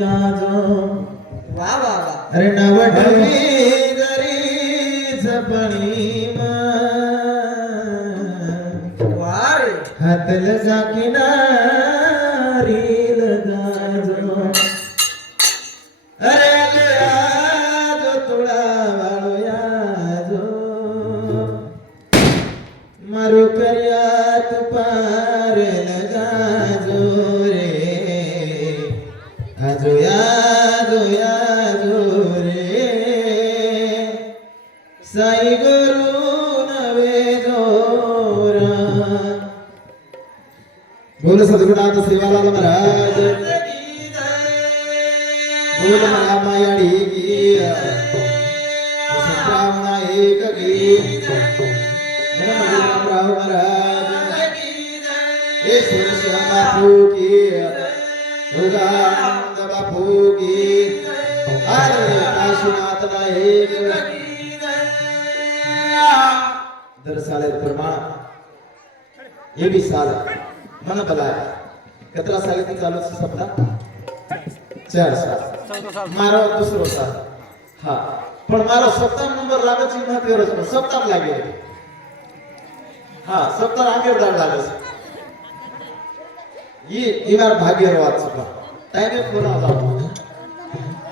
गाजो वा वा वा अरे नवढवी जरी झपणी वा रे हात लगा किनारी लगाजो अरे आजो तुळा वाळूयाजो मारू कर्यात पार लगाजो रे आजो याजो याजो रे साई गुरु नवे जोरा बोल सद्गुणात सेवालाल महाराज बोल मला मायाडी की सत्यामना एक की रामराव महाराज ईश्वर शिव बापू की दुर्गानंद बापू की अरे काशीनाथ नायक दर साले प्रमाण ये भी साल मन बलाय कितना साल की चालू से सप्ताह 4 साल मारो दूसरो साल हाँ पण मारो सप्ताह नंबर लागे छी न तेरो सप्ताह लागे हाँ सप्ताह आगे दाड़ लागे ये बार भाग्य रवात छा टाइम पे फोन आवता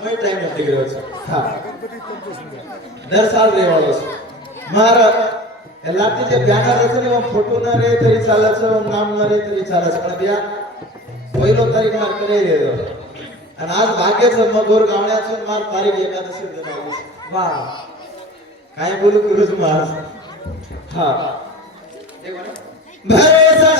मैं टाइम पे टिक રહ્યો છે હા દર સાલ રેવાળો છે મારા લાતી જે બેનર છે ને ફોટો ન રહે તરી ચાલે છે નામ ન રહે તરી ચાલે છે પણ ત્યાં પહેલો તારીખ માર કરી રહ્યો અને આજ ભાગ્ય છે મગોર ગાવણ્યા છે માર તારીખ એકાદશી દેવાની છે વાહ કાઈ બોલું કરું છું માર હા ભરોસા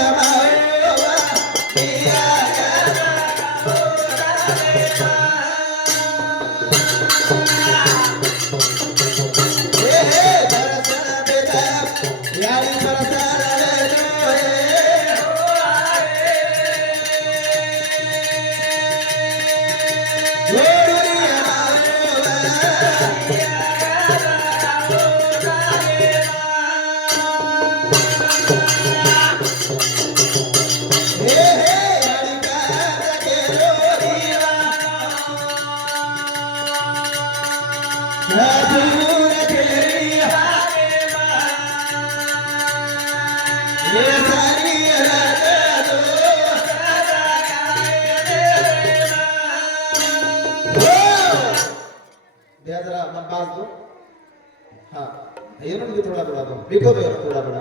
देखो तो थोड़ा थोड़ा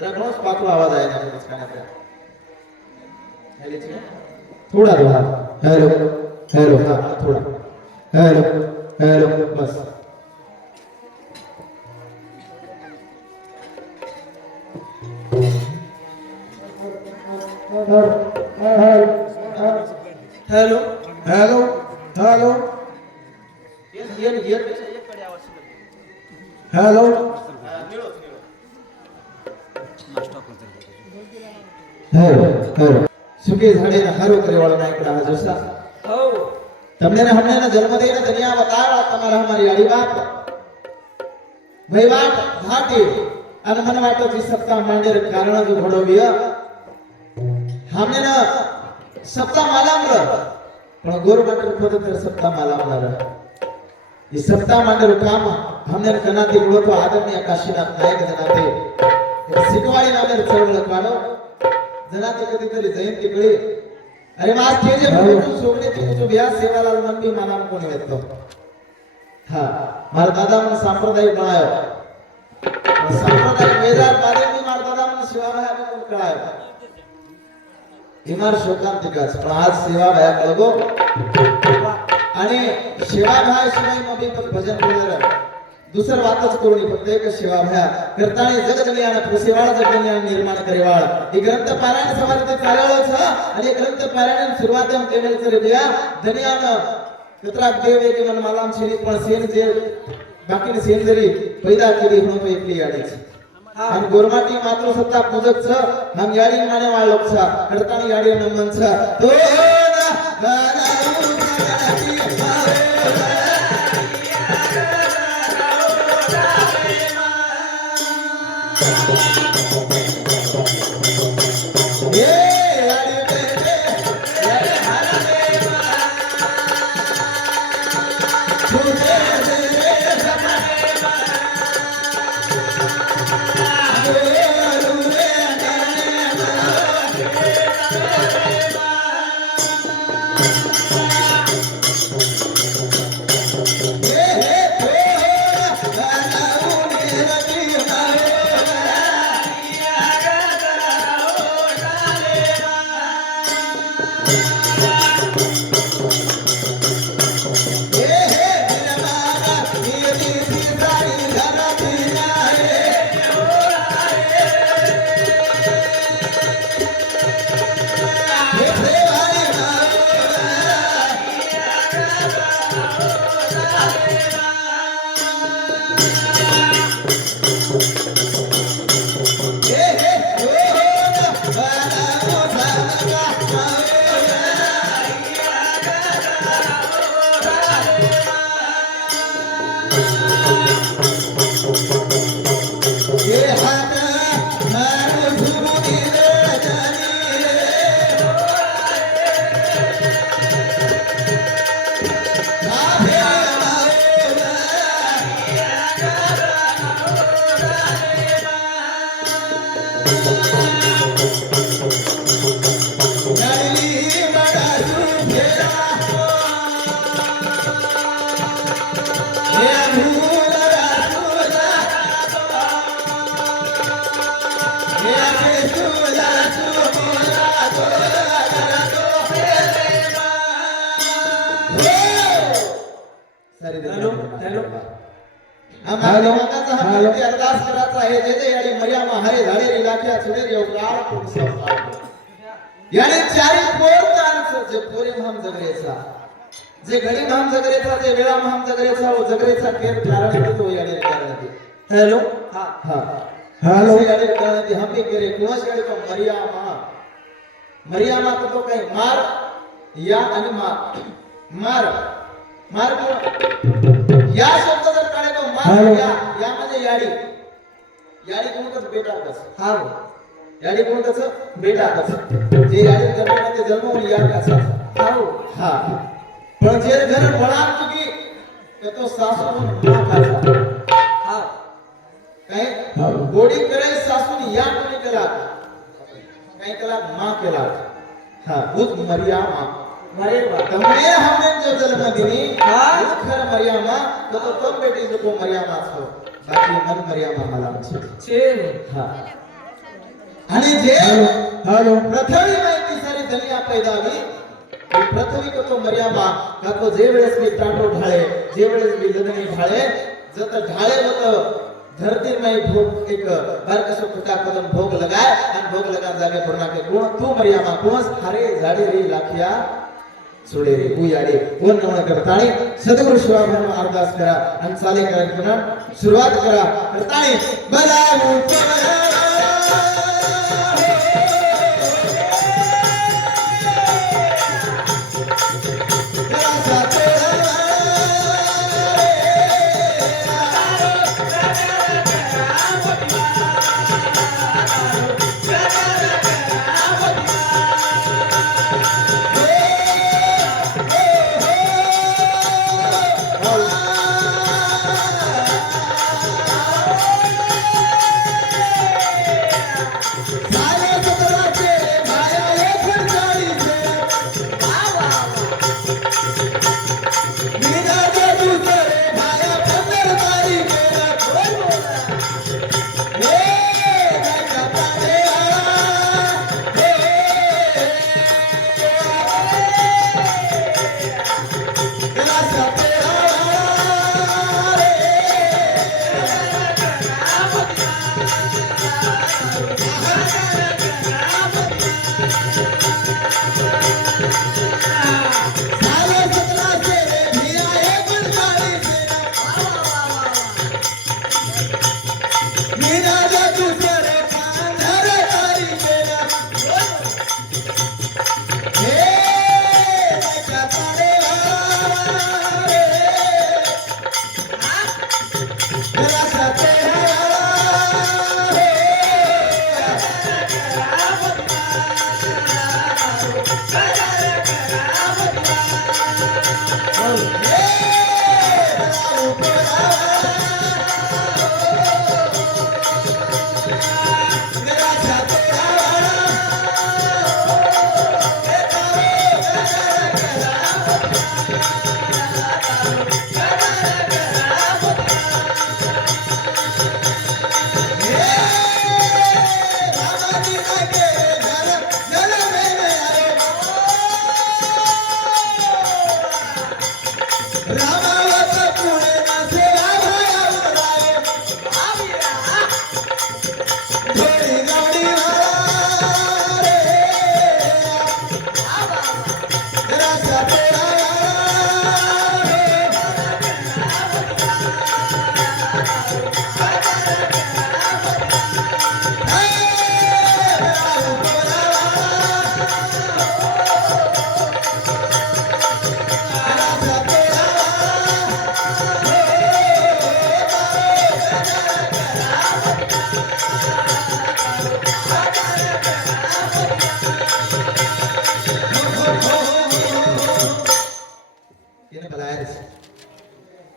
रखो पातलो आवाज आएगा कुछ खाने पे हेले ठीक है थोड़ा थोड़ा हेलो हेलो हां थोड़ा हेलो हेलो बस हेलो हेलो हेलो ये हेलो हेलो हेलो सुके झाड़े ने हारो करे वाला नायकड़ा जोसा हो તમને ને हमने ने जन्म देने दुनिया बताया તમારા हमारी आड़ी बात भईवाट घाटी अन मन वाटो जी सप्ताह मांडेर कारण जो घोड़ो बिया हमने ना सप्ताह मालामर पण गोर माटर पदतर सप्ताह मालामर ये सप्ताह मांडेर काम हमने कनाती बोलो तो आदरणीय काशीनाथ नायक जनाते सिकवाडी नामेर चळवळ काढो जनाते कधीतरी जयंती कळी अरे मास तेजे म्हणून सोबण्याची तुझो व्यास सेवालाल मंबी मानाम कोणी येतो हां मारा दादा मन संप्रदाय बनायो संप्रदाय वेदात बारे मी मारा दादा मन सेवा भाया कोण कळायो इमार शोकांतिकाच पण आज सेवा भाया कळगो आणि सेवा भाया शिवाय मबी पण भजन बोलणार दुसर वातच करूनी फक्त एक सेवा भया करताणी जगदनियान पुसेवाळ जगदनियान निर्माण करेवाळ ही ग्रंथ पारायण सवार ते चालवलो छ आणि ग्रंथ पारायण सुरुवातम केलेल करे बिया दनियान कतराक देव एक मन मालाम छेनी पण सेन जे बाकीने सेन जरी पैदा केली म्हणून तो एकली याडी छ आणि गोरमाटी मात्र सत्ता पूजक छ हम याडी माने वाळ लोक छ करताणी याडी नमन छ तो आणि माताचा हा विनंती अरदास करायचा आहे जे जे याडी मर्यामा हरे झाडे रे लाख्या सुनेर योगाळ पुरुषावतार याने चारी पोर तानच जे पोरे महाम जगरेचा जे घडी महाम जगरेचा जे वेळा महाम जगरेचा व जगरेचा केर कारण तो याडी करण्यात हेलो हा हा हेलो याडी करण्यात हम भी करे कोश याडी को मर्यामा तो काही मार या आणि मार मार या शब्द जर काढे तो मार या म्हणजे याडी कोणतंच बेटा कस हा याडी कोणतंच बेटा कस जे याडी जन्मामध्ये जन्मवून या कसा हा पण जे घर बळान तुगी तो सासू म्हणून मा कसा हा काय गोडी करे सासून या कोणी केला काय केला मा केला हा उस मर्यामा तमने हमने जो जन्म दिनी खर मर्यामा तो बेटी जो को मर्यामा छो बाकी मन मर्यामा मला छे हा आणि जे पृथ्वी माहिती सारी दुनिया पैदावी पृथ्वी को तो मर्यामा का तो जे वेळेस मी टाटो ढाळे जे वेळेस मी लग्नी ढाळे जत ढाळे होत धरती में भोग एक बारकसो फुटा कदम भोग लगाए आणि भोग लगा जागे पूर्ण के कोण तू मर्यामा कोस हरे झाडे रे लाखिया सोडे रे उयाडे कोण नवण करताणी सद्गुरु शिवाभान अरदास करा आणि चाले करा सुरुवात करा करताणी बलाऊ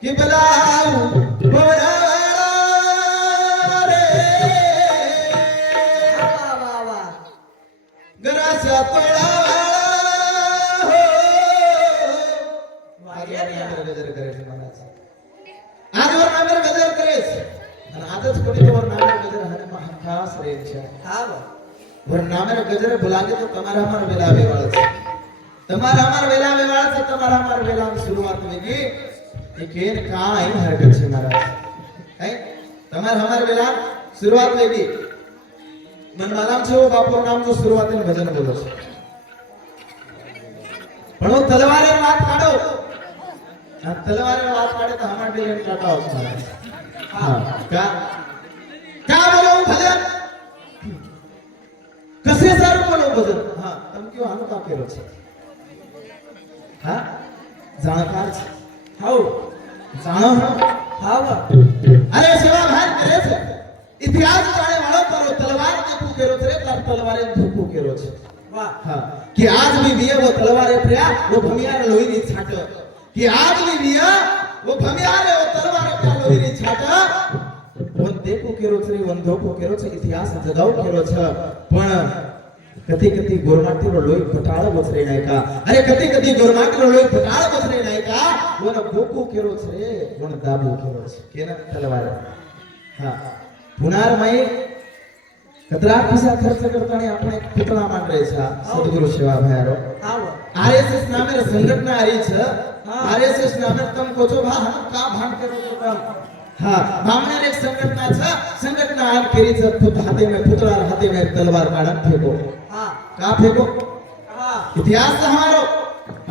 कि बुलाऊ बोरा रे गरासा तोळा हो गजर करायचं मनाचं आजवर नामेर गजर करेस आणि आजच कोणी तोवर नामेर गजर हने महाखास रेंचा हा वर नामेर गजर बुलागे तो તમારા માર વેલા વેવાળ છે તમારા માર વેલા વેવાળ છે તમારા માર વેલા શરૂઆત में की केन का आहे हरकत छे महाराज હે તમારે હમારે વેલા શરૂઆત લેવી મન માલામ છે ઓ બાપુ નામ જો શરૂઆત ને ભજન બોલો છે પણ હું તલવારે વાત કાઢો આ તલવારે વાત કાઢે તો હમારે ડિલેન કાઢા હોત મારા હા કા બોલો ભજન કસે સારું બોલો ભજન હા તમ કયો આનો કા કેરો છે હા જાણકાર છે હાઉ જાણો હા અરે સેવા ભાન કરે છે ઇતિહાસ જાણે વાળો તારો તલવાર ને પૂકેરો છે તાર તલવારે ધૂપુ કેરો છે વાહ हाँ कि आज भी विया वो तलवार है प्रिया वो भमियार लोही नहीं छाट कि आज भी विया वो भमियार है वो तलवार है प्रिया लोही नहीं छाट वन देखो केरो छे वन धोको केरो छे इतिहास जगाव केरो छे पण कधी कधी गोरमाटी रो लोही फटाळ बसरे नायका अरे कधी कधी गोरमाटी रो लोही फटाळ बसरे नायका वन भोको केरो छे वन दाबू केरो छे केना तलवार हाँ पुनार मई कतरा पैसा खर्च करता ने આપણે કેટલા માંડ રહે છે સદગુરુ સેવા ભાઈરો હા આરએસએસ નામે સંગઠન આરી છે આરએસએસ નામે તમ કો છો ભા हम का भान करो तो काम हां बामणे एक संगठन છે संगठन आर करी છે खुद हाथे में पुतला हाथे में तलवार काढन फेंको हाँ का फेंको हाँ इतिहास हमारो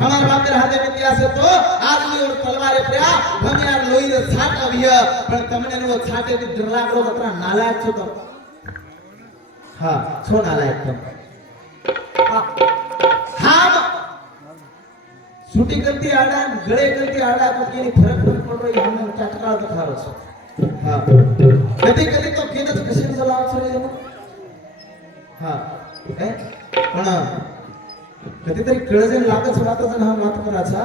हमार बाप के हाथे में इतिहास है तो आदमी और तलवार प्रिया भमियार लोई रे छाट अभिया पण तमने नो छाटे दी डरलागरो कतरा नालायक છો તો हाँ छो नालायक तुम हम शूटिंग करती आड़ा गड़े करती आड़ा तो केनी फरक पड़ रही हमने टटकाळ दिखारो छे हाँ कदी कदी तो केनच कशेन चलाव छे रे हाँ ए पण कधी तरी कळजेन लागत वाताचं हम वात कराचा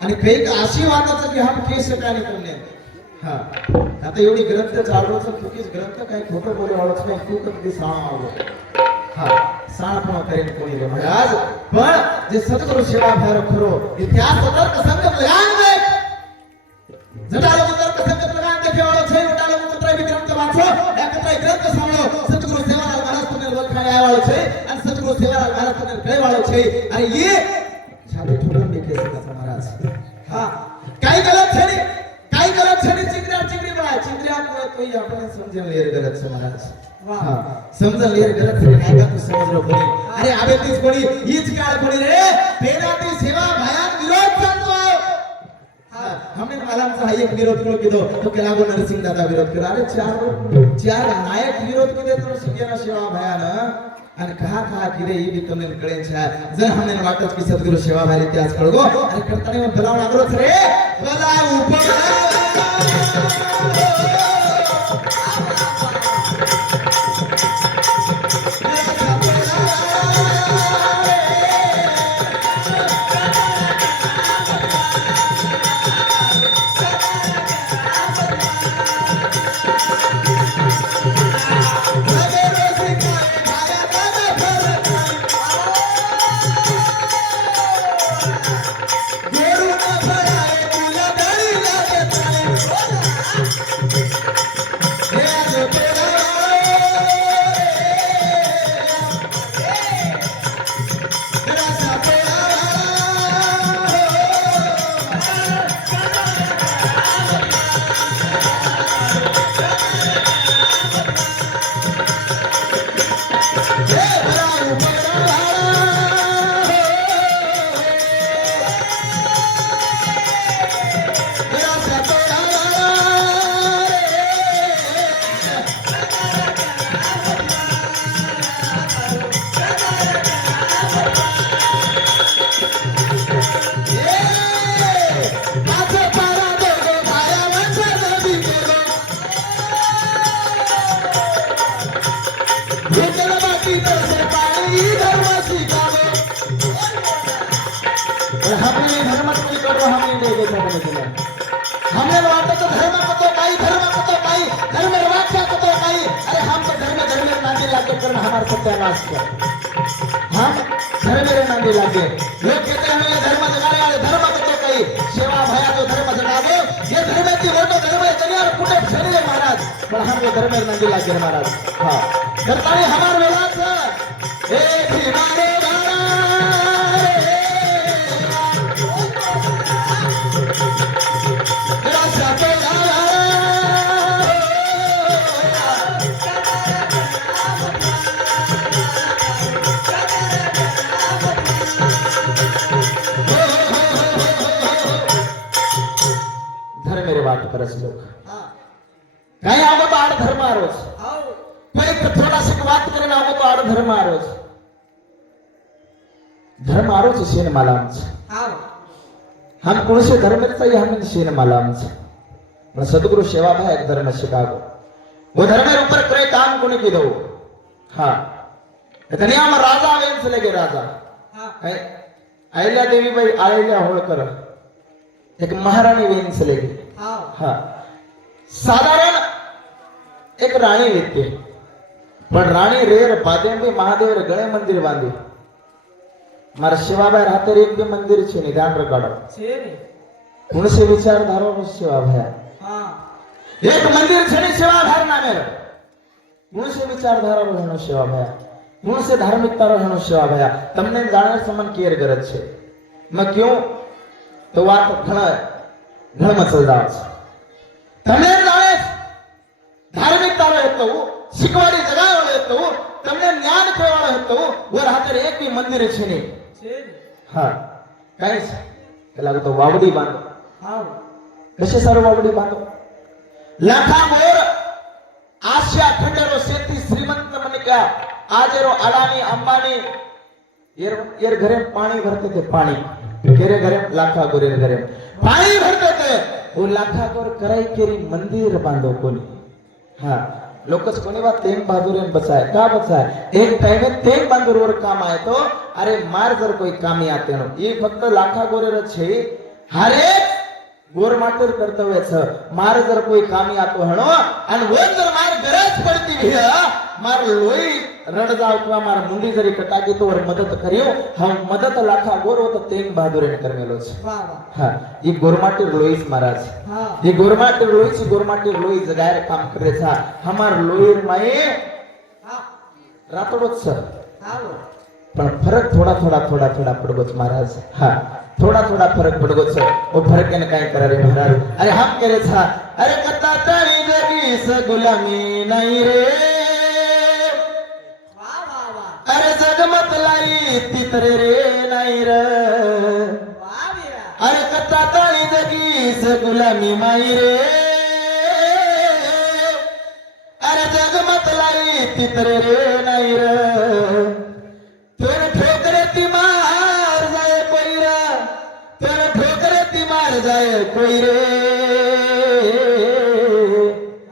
आणि काही अशी वाताचं की हम के शकाने करणे हाँ आता एवढी ग्रंथ चालू છે ફૂકીસ ગ્રંથ કઈ ખોટો બોલે વાળો છે તું કદી સાણ આવો હા સાણપણો કરીને કોઈ રે મહારાજ પણ જે સદગુરુ સેવા ભારો ખરો ઇતિહાસ તર્ક સંગત લગાન દે જટાલો તર્ક સંગત લગાન દે વાળો છે જટાલો કતરાય બી ગ્રંથ વાંચો એ કતરાય ગ્રંથ સાંભળો સદગુરુ સેવાલાલ મહારાજ તમને વખાણે આવ્યા વાળો છે અને સદગુરુ સેવાલાલ મહારાજ તમને કહે વાળો છે અને ये છાતી ઠોકર દેખે છે મહારાજ હા કાઈ ગલત છે ને काई गलत छे चिंगरा चिंगरी बड़ा चिंगरा को तो ही अपने समझन लेर गलत छे महाराज हां समझन लेर गलत छे नायका तो समझ लो कोणी अरे आबे तीस कोणी हीच काळ कोणी रे पेनाती सेवा भयान विरोध करतो आयो हां हमने मालम से एक विरोध करो कीधो तो केला गो नरसिंह दादा विरोध करा अरे चार नायक विरोध कीधे तो सिंगेना सेवा भयान અને कहा કીધે ઈ બી તમને કળે છે જન હમને વાટત की सदगुरु सेवा भाई इतिहास कळगो अरे करताने में भलाव लागलो छे रे भला ऊपर हमने धर्म की करो हमने दे देता बने दिला हमने वाटत तो धर्म को तो काई धर्म वाक्य को तो काई अरे हम तो धर्म नांदी लागे करना हमारा सत्यानाश कर हम धर्म रे नांदी लागे लोग कहते हैं ये धर्म जगाने वाले धर्म को तो काई सेवा भया तो धर्म जगावे ये धर्म की वोटो धर्म चनियार फुटे छरे महाराज पर हम ये धर्म नांदी लागे महाराज हां करता है हमार वेला से ए मारे Gracias. परस लोक हा काही आगो तो आड धर्म आरोज आओ पण एक थोडाशी વાત કરીને આવો તો આડ ધર્મ આરો છે ધર્મ આરો છે શેન માલામ છે आओ हम कोणसे धर्म चाहिए हम शेन मालाम છે પણ સદગુરુ સેવાભાઈ એક ધર્મ શીખાવો वो धर्म के ऊपर कोई काम कोने की दो हाँ दुनिया में राजा वेन से लगे राजा हा अहिल्या देवी भाई अहिल्या होळकर एक महाराणी वेन से लगी आओ हाँ साधारण एक राणी लेते पण राणी रेर बादे भी महादेव रे गणे मंदिर बांधी मारा शिवाभाई राहते एक भी मंदिर छे नि ध्यान रखाड़ो छे रे कुणसे विचारधारो शिवाभाई हा एक मंदिर छे नि शिवाभाई नामे कुणसे विचारधारो हेनो शिवाभाई कुणसे धार्मिकता हेनो शिवाभाई तमने जाणे समन केर गरज छे मैं क्यों तो વાત ઘણ મચલ જાવ છે તમને જાણે धार्मिकता हेतु शिकवाडी जगावळ हेतु तमने ज्ञान कळवाळ हेतु वर हातर एक भी मंदिर छे नि छे रे हा काय त्याला तो वावडी बांधो आओ कसे सर्व वावडी बांधो लाखा मोर आशिया खंडरो शेती श्रीमंत मन क्या आजेरो अडानी अंबानी येर घरे पाणी भरते थे पाणी केरे घरे लाखा गोरे घरे पाणी भरते थे वो लाखा गोर कराई केरी मंदिर बांधो कोणी हाँ लोकच कोणी बात तेंग बहादुर बचाए का बचाए एक टाइम में तेंग बहादुर वर काम आए तो अरे मार जर कोई कामी आते नो ये फक्त लाखा गोरे छे हरे गोर माटर कर्तव्य छ मार जर कोई कामी आतो हणो आणि वन जर मार गरज पडती भी मार लोई रड जाव किंवा मार मुंडी जरी कटाकी तो वर मदत करियो हम मदत लाखा गोर होत तेंग बहादुर करमेलो छ वाह वाह हाँ ये गोरमाटी लोईस महाराज हा ये गोरमाटी लोई जगायर काम करे था हमार लोईर माए हा रातोडोच छ आओ पण फरक थोड़ा पड़गोच महाराज हाँ थोड़ा फरक पड़गोच वो फरक ने काय करा रे महाराज अरे हम करे था अरे कता ताई जगी स गुलामी नहीं रे वाह वाह वाह अरे जगमत लाई तितरे रे नहीं रे वाह वीरा अरे कता ताई जगी स गुलामी माई रे अरे जगमत लाई तितरे रे नहीं रे तेरे ठोकरे ती मार जाए कोई रे तेरे ठोकरे ती मार जाए कोई रे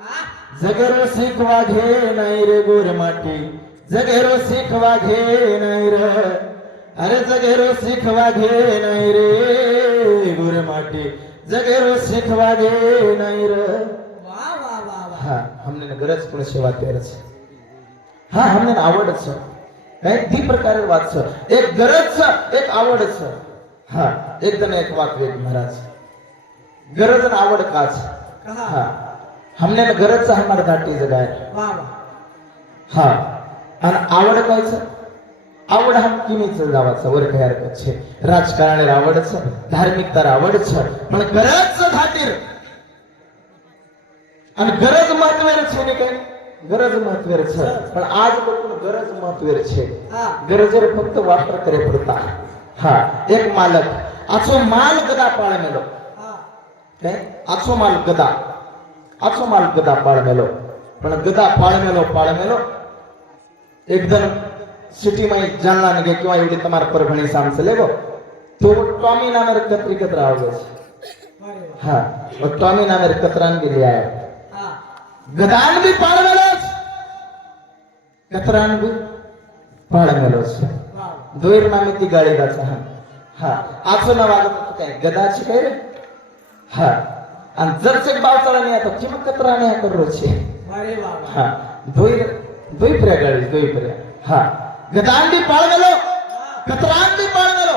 हा जगरो शिकवा घे नाही रे गोरमाटी जगरो शिकवा घे नाही रे अरे जगरो शिकवा घे नाही रे गोरमाटी जगरो शिकवा घे नाही रे वाह वाह वाह वाह हाँ हमने गरज पण सेवा तेर छे हाँ हमने आवड छे काय ती प्रकारे વાત છે એક ગરજ છે એક આવડ છે હા એકદમ એક વાત વેદ महाराज गरज અને आवड का છે कहा हाँ हमने गरज છે हमारे घाटी जगाए वाह वाह हाँ आणि आवड काय છે आवड हम किमी जावाचं वर काय हरकत છે राजकारणाला आवड છે धार्मिकता आवड છે पण गरज છે घाटीर आणि गरज महत्त्वाची છે ને काय गरज महत्त्वाची છે पण आज लोक गरज महत्त्वाची છે हा गरजेर फक्त वापर करे पडता हा एक मालक आचो माल गदा पाळमेलो हा काय आचो माल गदा पाळमेलो पण गदा पाळमेलो एकदम सिटी में जालना नगे किंवा एवढी तमार परभणी सांगले गो तो टॉमी नामेर कत्रिकत रावगे अरे वाह हा वो टॉमी नामेर कतरान गेली आहे हा गदान भी पाळमेलोच कतरान भी पाळमेलोच वाह दोयर नामे ती गाडी गाचा हा आचो ना वागत काय गदाची काय रे हा आणि जरचे बावचाळा नाही आता किंवा कतरा नाही करू छे अरे वाह वाह हा दोई प्र्या गाडी दोई प्र्या हा गदान भी पाळमेलो कतरान भी पाळमेलो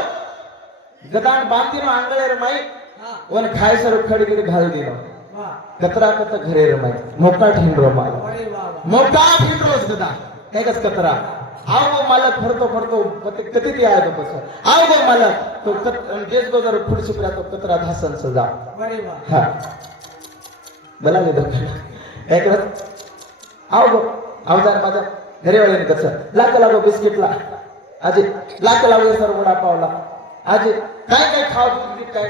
गदान बांधीनो आंगळे रे माई हा वन खाय सर खडी गिडी घाल दिनो वाह कतरा कत घरे रे माई मोका ठिंडरो माल अरे वाह वाह मोका ठिंडरोस गदा काय कस कतरा आओ वो मालक फरतो कती ती आहे तो कसं आओ वो मालक तो देश गो जर खुर्ची प्र्या तो कतरा धासन सजा अरे वाह हा बला गे काय करत आओ गो आवजार माझा घरी वाल्याने कसं लाख लागो बिस्किटला आजी लाख लावले सर वडा पावला आज काय काय खाव काय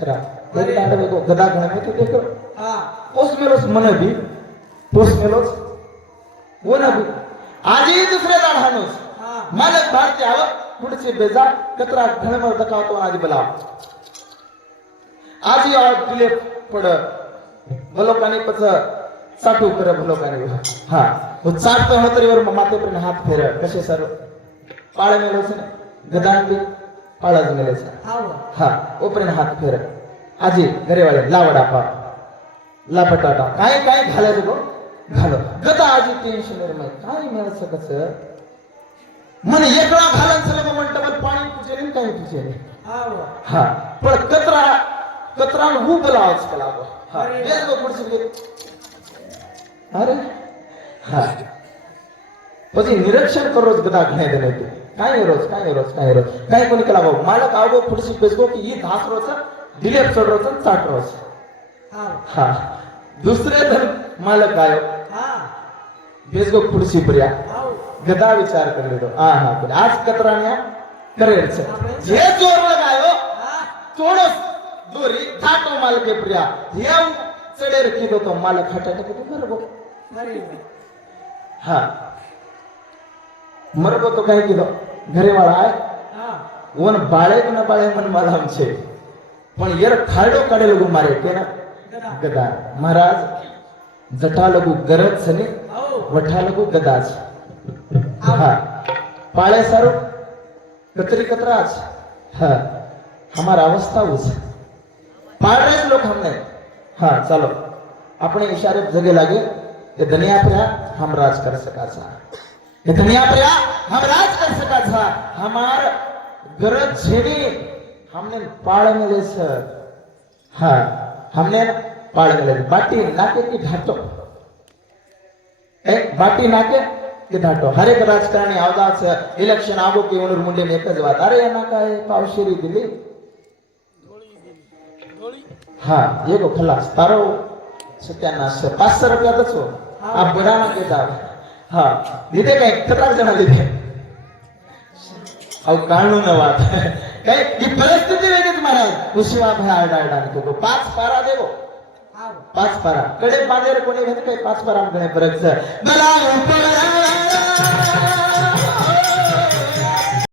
खरा तरी काय बघो गदा घणे माहिती ते कर हा पोस मेलोस मन बी पोस मेलोस वन बी आजही दुसऱ्या झाड हाणूस हा मालक भारती आव पुढचे बेजा कतरा घणमर दखावतो आजी बला आजी और दिले पड भलोकानी पच साठू कर भलोकानी हा वो चाट तो होतरी वर माते पर हात फेर कसे सर पाळ मेलोस गदान बी पाळज मेलोस हा वा हा ओपरेन हात फेर आजी घरेवाले लावडा ला बटाटा काय काय घालायचं गो घालो गदा आजी टेन्शन वर माहित काय मिळत सकच मन एकला घालन सलग म्हणतं पण पाणी तुझे काय तुझे हा वा हा पण कतरा हु बोलावच कला गो हा बेस गो पुढचे अरे हा પછી નિરીક્ષણ કરો ગદા ઘણે દને તું કાઈ રોજ કાઈ કોની કલા ગો માલક આવગો પુડસી બેસગો કે ઈ ઘાસ રોજ દિલેપ ચડ રોજ ચાટ રોજ हा हा दुसरे धन मालक आयो हा बेसगो पुडसी पर्या हा गदा विचार कर लीधो हा हा पण आज कतराण्या करेल છે જે જોર લગાયો हा તોડો દોરી ઘાટો માલકે પ્રિયા જેમ ચડે કીધો તો માલક હટાને કીધું મરગો अरे वा હા મરગો તો કઈ કીધો ઘરે વાળા આય हा ઓન બાળે ન બાળે મન માલામ છે પણ યાર ખાડો કાઢે લોકો મારે કેના गदा ગદા મહારાજ જટા લોકો ગરજ છે ને हो વઠા લોકો ગદા છે હા પાળે સારું कतरी कतराज हाँ हमारा अवस्था उस पाड़ रहे लोग हमने हाँ चलो अपने इशारे जगह लगे ये दुनिया पर हम राज कर सका था ये दुनिया पर हम राज कर सका था हमार गरज छेड़ी हमने पाड़ मिले सर हाँ हमने पाड़ मिले बाटी नाके की घाटो एक बाटी नाके के धाटो हर एक राजकारणी आवदाच इलेक्शन आगो की उनर मुंडे में एक ज बात अरे यांना काय पावशेरी दिली हाँ ये को खलास तारो सत्यानाश 500 रुपयातच हो आप बुडाना के दाव हाँ दिदे काय कितना जण दिदे अहो काढू न वाट काय ही परिस्थिती वेगळीच महाराज उशिवा भाई आरडा को 5 पारा देवो हा 5 पारा कडे बांधेर कोणी घेते काय 5 पारा कडे परत मला उपरा